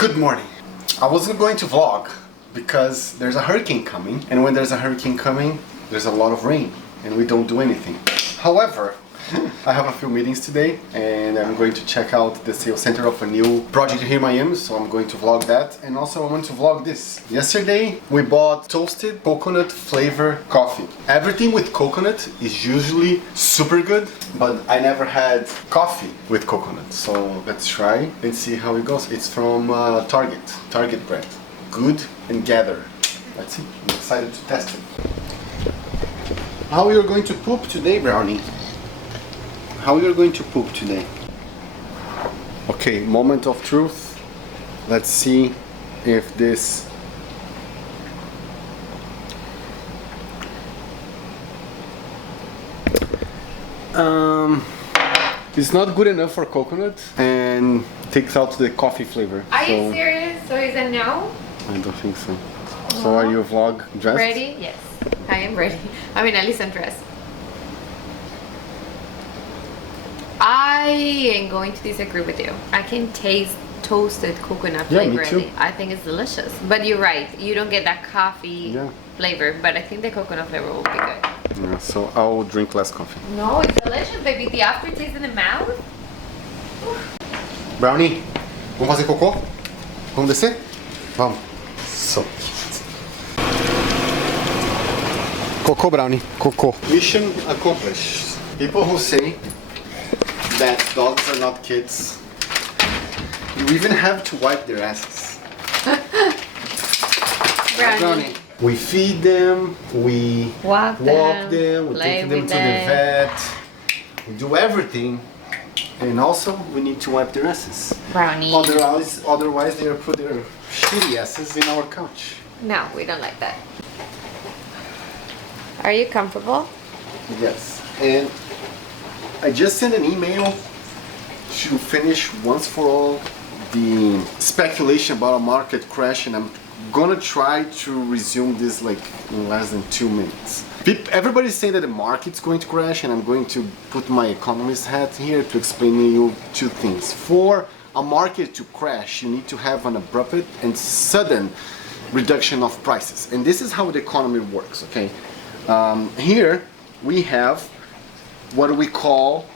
Good morning. I wasn't going to vlog because there's a hurricane coming, and when there's a hurricane coming, there's a lot of rain and we don't do anything. However, I have a few meetings today and I'm going to check out the sales center of a new project here in Miami, so I'm going to vlog that, and also I want to vlog this. Yesterday we bought toasted coconut flavor coffee. Everything with coconut is usually super good, but I never had coffee with coconut, so let's try and see how it goes. It's from Target brand. Good and Gather. Let's see, I'm excited to test it. How you're going to poop today, Brownie? How you're going to poop today? Okay, moment of truth. Let's see if this it's not good enough for coconut and takes out the coffee flavor. Are you serious? So is it no? I don't think so. So are you vlog dressed? Ready? Yes, I am ready. I mean, at least I'm dressed. I am going to disagree with you. I can taste toasted coconut flavor. Me too. I think it's delicious. But you're right, you don't get that coffee flavor, but I think the coconut flavor will be good. Yeah, so I'll drink less coffee. No, it's delicious, baby. The aftertaste in the mouth. Brownie, vamos fazer cocô? Vamos descer? Vamos. So cute. Cocô, Brownie. Cocô. Mission accomplished. People who say that dogs are not kids, you even have to wipe their asses. Brownie. We feed them, we walk them, we take them to the vet, we do everything, and also we need to wipe their asses. Brownie. Otherwise they will put their shitty asses in our couch. No, we don't like that. Are you comfortable? Yes, and I just sent an email to finish once for all the speculation about a market crash, and I'm gonna try to resume this like in less than 2 minutes. Everybody's saying that the market's going to crash, and I'm going to put my economist hat here to explain to you two things. For a market to crash, you need to have an abrupt and sudden reduction of prices, and this is how the economy works, okay? Here we have what we call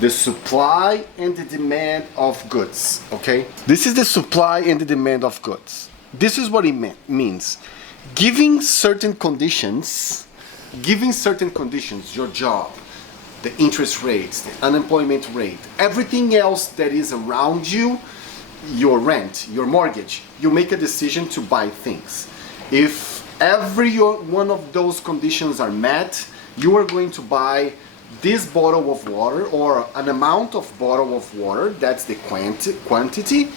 the supply and the demand of goods, okay? This is the supply and the demand of goods. This is what it means. Giving certain conditions, your job, the interest rates, the unemployment rate, everything else that is around you, your rent, your mortgage, you make a decision to buy things. If every one of those conditions are met, you are going to buy this bottle of water, or an amount of bottle of water, that's the quantity,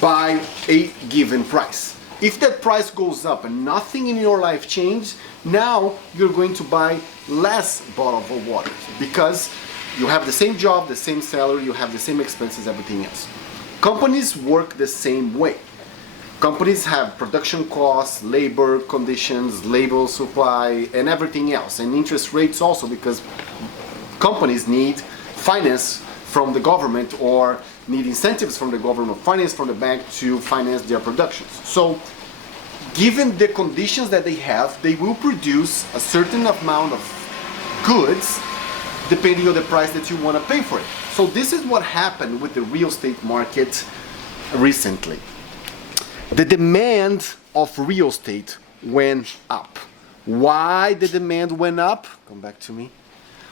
by a given price. If that price goes up and nothing in your life changes, now you're going to buy less bottle of water because you have the same job, the same salary, you have the same expenses, everything else. Companies work the same way. Companies have production costs, labor conditions, labor supply, and everything else, and interest rates also, because companies need finance from the government or need incentives from the government, finance from the bank to finance their productions. So, given the conditions that they have, they will produce a certain amount of goods depending on the price that you want to pay for it. So this is what happened with the real estate market recently. The demand of real estate went up. Why the demand went up? Come back to me.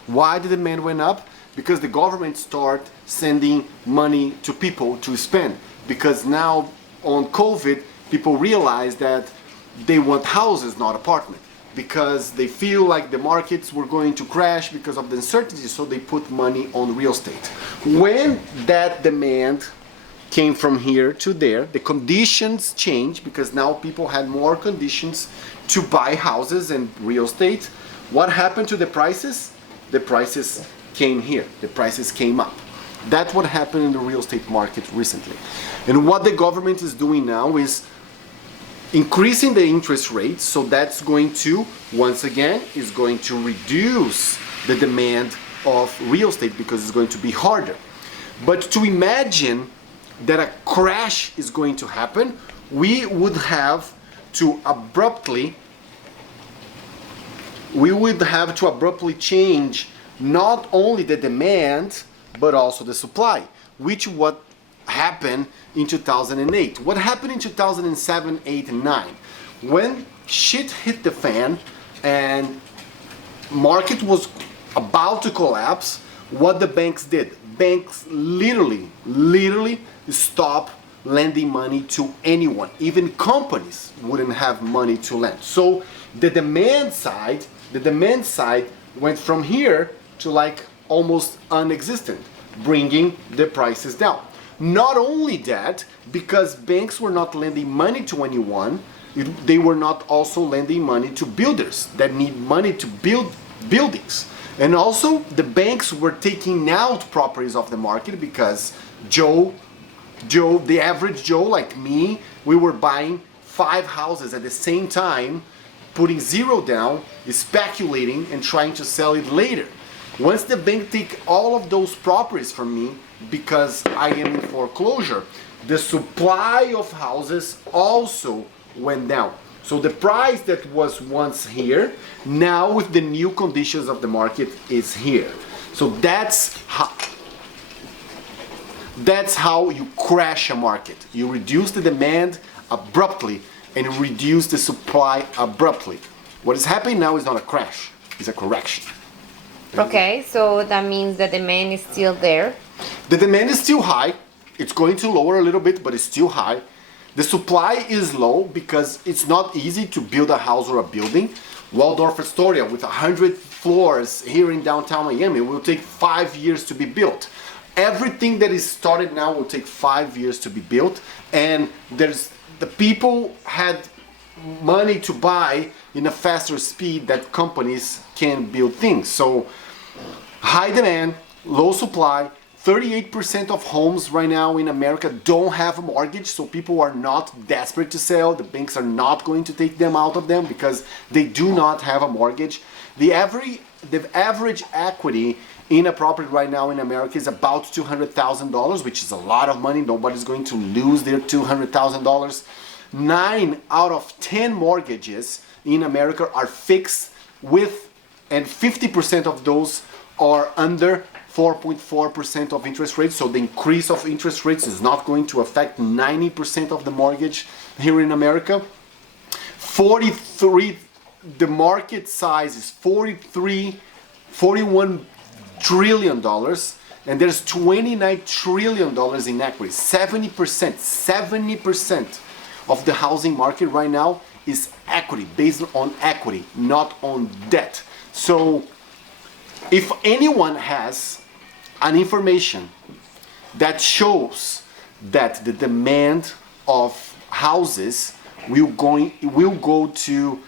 Why the demand went up? Because the government started sending money to people to spend. Because now on COVID, people realize that they want houses, not apartments. Because they feel like the markets were going to crash because of the uncertainty, so they put money on real estate. When that demand came from here to there, the conditions changed because now people had more conditions to buy houses and real estate. What happened to the prices? The prices came here, the prices came up. That's what happened in the real estate market recently. And what the government is doing now is increasing the interest rates, so that's going to, once again, is going to reduce the demand of real estate because it's going to be harder. But to imagine that a crash is going to happen, we would have to abruptly change not only the demand but also the supply, which what happened in 2008. What happened in 2007, 8, and 9? When shit hit the fan and market was about to collapse, what the banks did? Banks literally stopped lending money to anyone. Even companies wouldn't have money to lend. So the demand side went from here to like almost non-existent, bringing the prices down. Not only that, because banks were not lending money to anyone, they were not also lending money to builders that need money to build buildings. And also the banks were taking out properties off the market because the average Joe like me, we were buying 5 houses at the same time, putting 0 down, speculating and trying to sell it later. Once the bank take all of those properties from me because I am in foreclosure, the supply of houses also went down. So the price that was once here, now with the new conditions of the market is here. So that's how you crash a market. You reduce the demand abruptly and reduce the supply abruptly. What is happening now is not a crash, it's a correction. Okay, so that means the demand is still there. The demand is still high. It's going to lower a little bit, but it's still high. The supply is low because it's not easy to build a house or a building. Waldorf Astoria with 100 floors here in downtown Miami will take 5 years to be built. Everything that is started now will take 5 years to be built, and the people had money to buy in a faster speed that companies can build things. So high demand, low supply. 38% of homes right now in America don't have a mortgage, so people are not desperate to sell. The banks are not going to take them out of them because they do not have a mortgage. The average equity in a property right now in America is about $200,000, which is a lot of money. Nobody's going to lose their $200,000. 9 out of 10 mortgages in America are fixed and 50% of those are under 4.4% of interest rates. So the increase of interest rates is not going to affect 90% of the mortgage here in America. The market size is $41 trillion, and there's $29 trillion in equity. 70% of the housing market right now is equity, based on equity, not on debt. So if anyone has an information that shows that the demand of houses will go to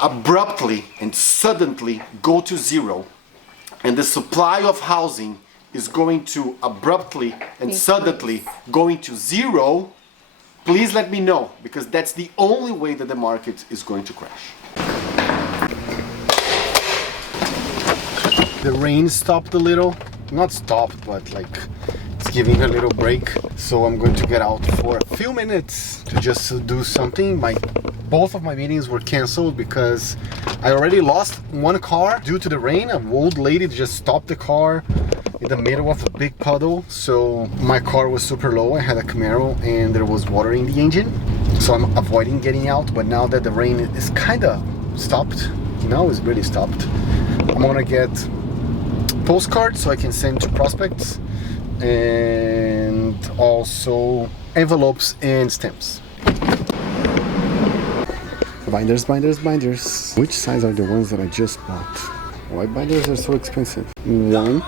abruptly and suddenly go to 0, and the supply of housing is going to abruptly and suddenly going to 0, please let me know, because that's the only way that the market is going to crash. The rain stopped a little. Not stopped, but like it's giving a little break. So I'm going to get out for a few minutes to just do something. Both of my meetings were canceled because I already lost one car due to the rain. An old lady just stopped the car in the middle of a big puddle. So my car was super low. I had a Camaro and there was water in the engine. So I'm avoiding getting out. But now that the rain is kind of stopped, now it's really stopped, I'm gonna get postcards so I can send to prospects, and also envelopes and stamps. Binders. Which size are the ones that I just bought? Why binders are so expensive? One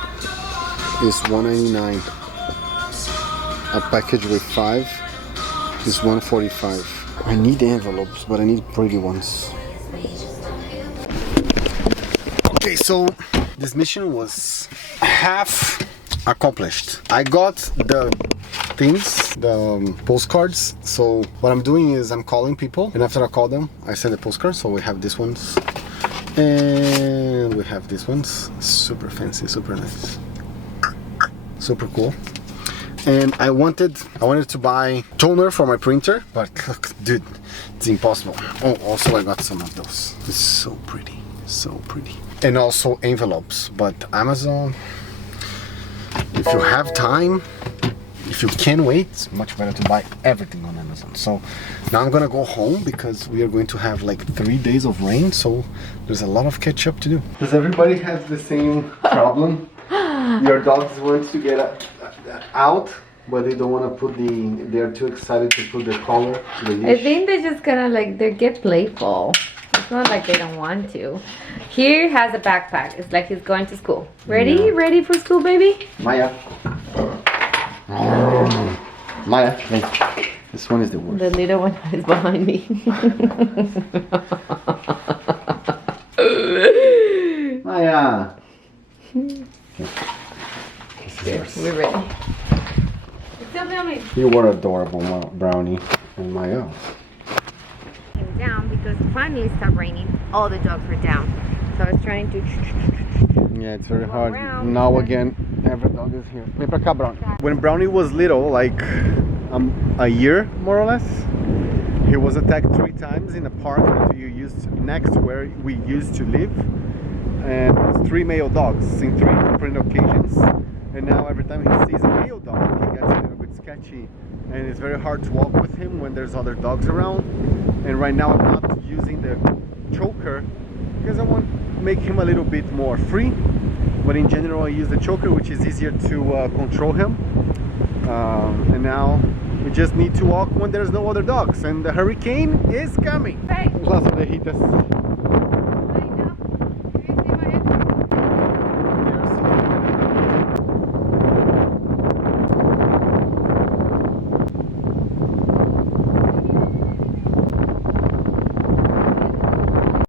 is $1.99. A package with 5 is $1.45. I need envelopes, but I need pretty ones. Okay, so this mission was half accomplished. I got the things, the postcards. So what I'm doing is I'm calling people, and after I call them, I send the postcards. So we have these ones, and we have these ones. Super fancy, super nice, super cool. and I wanted to buy toner for my printer, but look, dude, it's impossible. Oh, also I got some of those. It's so pretty, so pretty. And also envelopes, but Amazon, if you have time, if you can wait, it's much better to buy everything on Amazon. So now I'm gonna go home because we are going to have like 3 days of rain, so there's a lot of catch up to do. Does everybody have the same problem? Your dogs want to get out, but they don't want to put they're too excited to put their collar to the leash. I think they're just gonna like, they get playful. It's not like they don't want to. Here has a backpack. It's like he's going to school. Ready? Yeah. Ready for school, baby? Maya. Maya, wait. This one is the worst. The little one is behind me. Maya. This is yours. We're ready. Still filming. You were adorable, Brownie and Maya. Came down because finally it stopped raining. All the dogs were down. So I was trying to. Yeah, it's very hard. Around. Now again, every dog is here. Vem pra cá, Brownie. When Brownie was little, like a year more or less, he was attacked 3 times in a park that we used next to where we used to live, and it was 3 male dogs in 3 different occasions. And now every time he sees a male dog, he gets a little bit sketchy, and it's very hard to walk with him when there's other dogs around. And right now I'm not using the choker because I want to make him a little bit more free, but in general I use the choker, which is easier to control him. And now we just need to walk when there's no other dogs, and the hurricane is coming. Hey. Las orejitas.